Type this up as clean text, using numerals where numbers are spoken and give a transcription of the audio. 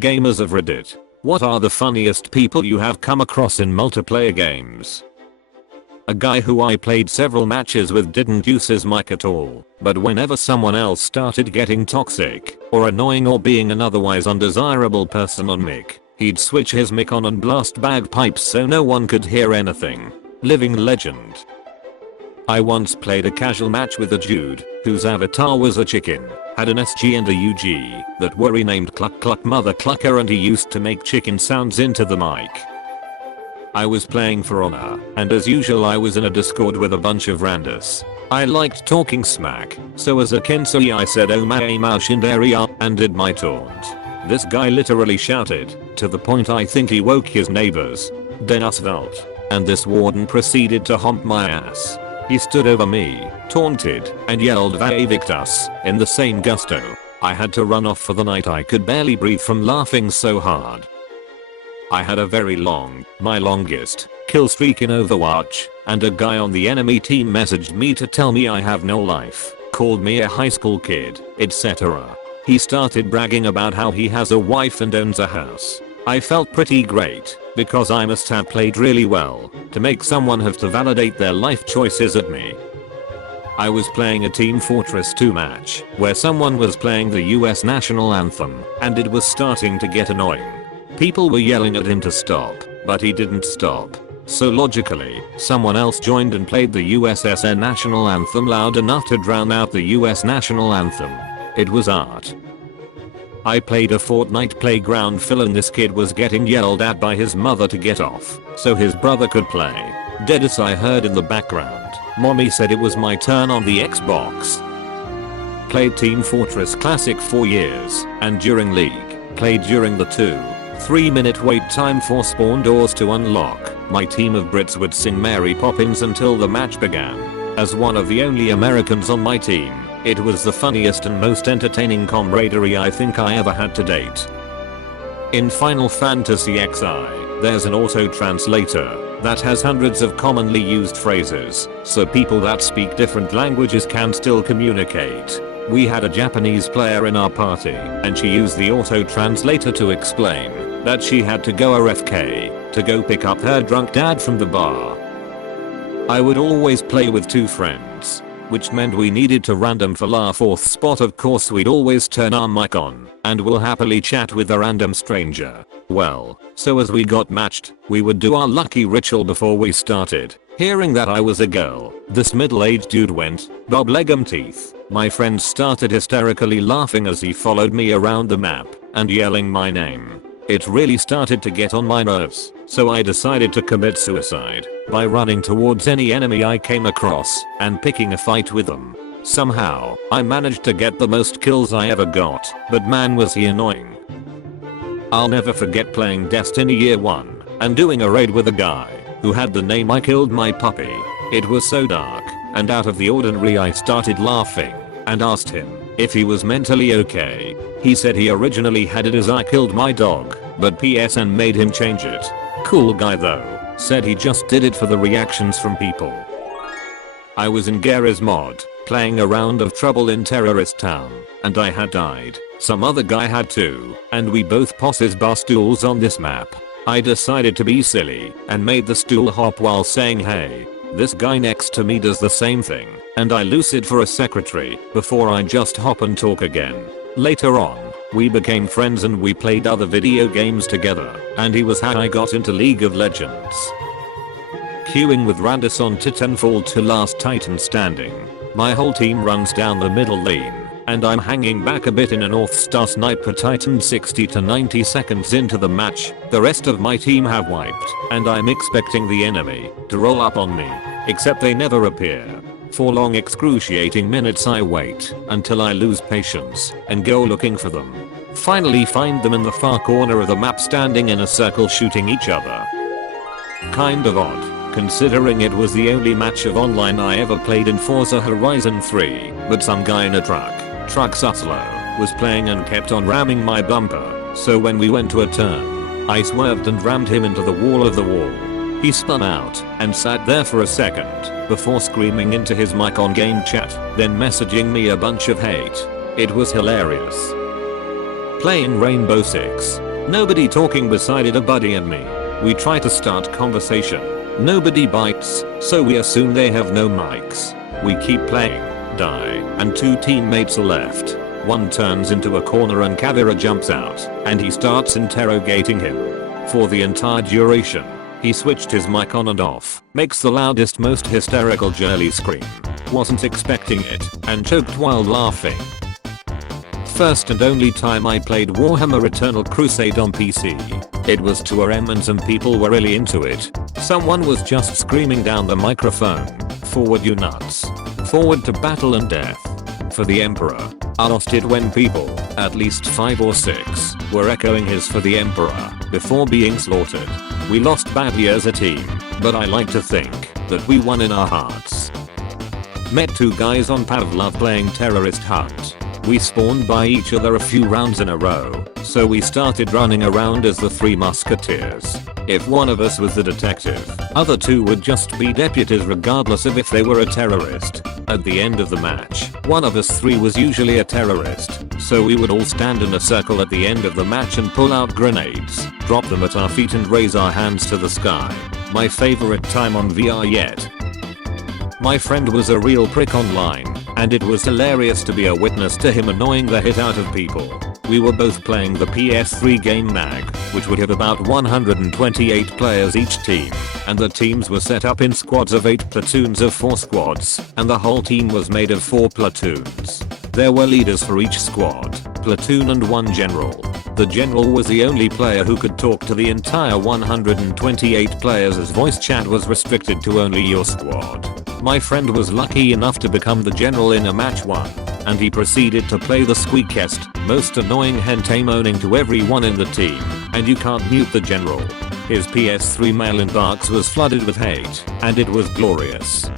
Gamers of Reddit, what are the funniest people you have come across in multiplayer games? A guy who I played several matches with didn't use his mic at all, but whenever someone else started getting toxic, or annoying or being an otherwise undesirable person on mic, he'd switch his mic on and blast bagpipes so no one could hear anything. Living legend. I once played a casual match with a dude, whose avatar was a chicken, had an SG and a UG, that were renamed Cluck Cluck Mother Clucker, and he used to make chicken sounds into the mic. I was playing for honor, and as usual I was in a Discord with a bunch of randos. I liked talking smack, so as a kinsey I said oh my area and did my taunt. This guy literally shouted, to the point I think he woke his neighbors. Dennis Valt. And this warden proceeded to hump my ass. He stood over me, taunted, and yelled "Va Evictus" in the same gusto. I had to run off for the night. I could barely breathe from laughing so hard. I had a very long, my longest, kill streak in Overwatch, and a guy on the enemy team messaged me to tell me I have no life, called me a high school kid, etc. He started bragging about how he has a wife and owns a house. I felt pretty great, because I must have played really well, to make someone have to validate their life choices at me. I was playing a Team Fortress 2 match, where someone was playing the US national anthem, and it was starting to get annoying. People were yelling at him to stop, but he didn't stop. So logically, someone else joined and played the USSR national anthem loud enough to drown out the US national anthem. It was art. I played a Fortnite playground fill and this kid was getting yelled at by his mother to get off, so his brother could play. Deadass I heard in the background. Mommy said it was my turn on the Xbox. Played Team Fortress Classic 4 years, and during League, played during the 2-3 minute wait time for spawn doors to unlock. My team of Brits would sing Mary Poppins until the match began. As one of the only Americans on my team, it was the funniest and most entertaining camaraderie I think I ever had to date. In Final Fantasy XI, there's an auto-translator that has hundreds of commonly used phrases, so people that speak different languages can still communicate. We had a Japanese player in our party, and she used the auto-translator to explain that she had to go RFK to go pick up her drunk dad from the bar. I would always play with 2 friends, which meant we needed to random fill our 4th spot. Of course we'd always turn our mic on, and will happily chat with a random stranger. Well, so as we got matched, we would do our lucky ritual before we started. Hearing that I was a girl, this middle-aged dude went, "Bob Legum teeth." My friend started hysterically laughing as he followed me around the map, and yelling my name. It really started to get on my nerves, so I decided to commit suicide by running towards any enemy I came across and picking a fight with them. Somehow, I managed to get the most kills I ever got, but man was he annoying. I'll never forget playing Destiny Year 1 and doing a raid with a guy who had the name I Killed My Puppy. It was so dark and out of the ordinary I started laughing and asked him if he was mentally okay. He said he originally had it as I Killed My Dog, but PSN made him change it. Cool guy though, said he just did it for the reactions from people. I was in Garry's mod, playing a round of Trouble in Terrorist Town, and I had died. Some other guy had too, and we both possessed bar stools on this map. I decided to be silly and made the stool hop while saying hey. This guy next to me does the same thing, and I lose it for a secretary before I just hop and talk again. Later on, we became friends and we played other video games together, and he was how I got into League of Legends. Queuing with Randus on Titanfall 2 Last Titan Standing. My whole team runs down the middle lane, and I'm hanging back a bit in a North Star Sniper Titan. 60 to 90 seconds into the match, the rest of my team have wiped, and I'm expecting the enemy to roll up on me, except they never appear. For long excruciating minutes I wait until I lose patience and go looking for them. Finally find them in the far corner of the map standing in a circle shooting each other. Kind of odd, considering it was the only match of online I ever played in Forza Horizon 3, but some guy in a truck Sutlo, was playing and kept on ramming my bumper, so when we went to a turn, I swerved and rammed him into the wall of the wall. He spun out and sat there for a second before screaming into his mic on game chat, then messaging me a bunch of hate. It was hilarious. Playing Rainbow Six. Nobody talking beside a buddy and me. We try to start conversation. Nobody bites, so we assume they have no mics. We keep playing, die, and 2 teammates are left. One turns into a corner and Kavira jumps out, and he starts interrogating him. For the entire duration, he switched his mic on and off, makes the loudest most hysterical girly scream. Wasn't expecting it, and choked while laughing. First and only time I played Warhammer Eternal Crusade on PC. It was 2 and some people were really into it. Someone was just screaming down the microphone, "Forward you nuts. Forward to battle and death. For the Emperor." I lost it when people, at least 5 or 6, were echoing his "for the Emperor" before being slaughtered. We lost badly as a team, but I like to think that we won in our hearts. Met 2 guys on Pavlov playing Terrorist Hunt. We spawned by each other a few rounds in a row, so we started running around as the 3 musketeers. If one of us was the detective, other 2 would just be deputies regardless of if they were a terrorist. At the end of the match, one of us 3 was usually a terrorist, so we would all stand in a circle at the end of the match and pull out grenades, drop them at our feet and raise our hands to the sky. My favorite time on VR yet. My friend was a real prick online, and it was hilarious to be a witness to him annoying the hit out of people. We were both playing the PS3 game MAG, which would have about 128 players each team, and the teams were set up in squads of 8 platoons of 4 squads, and the whole team was made of 4 platoons. There were leaders for each squad, platoon and 1 general. The general was the only player who could talk to the entire 128 players as voice chat was restricted to only your squad. My friend was lucky enough to become the general in a match 1, and he proceeded to play the squeakest, most annoying hentai moaning to everyone in the team, and you can't mute the general. His PS3 mail inbox was flooded with hate, and it was glorious.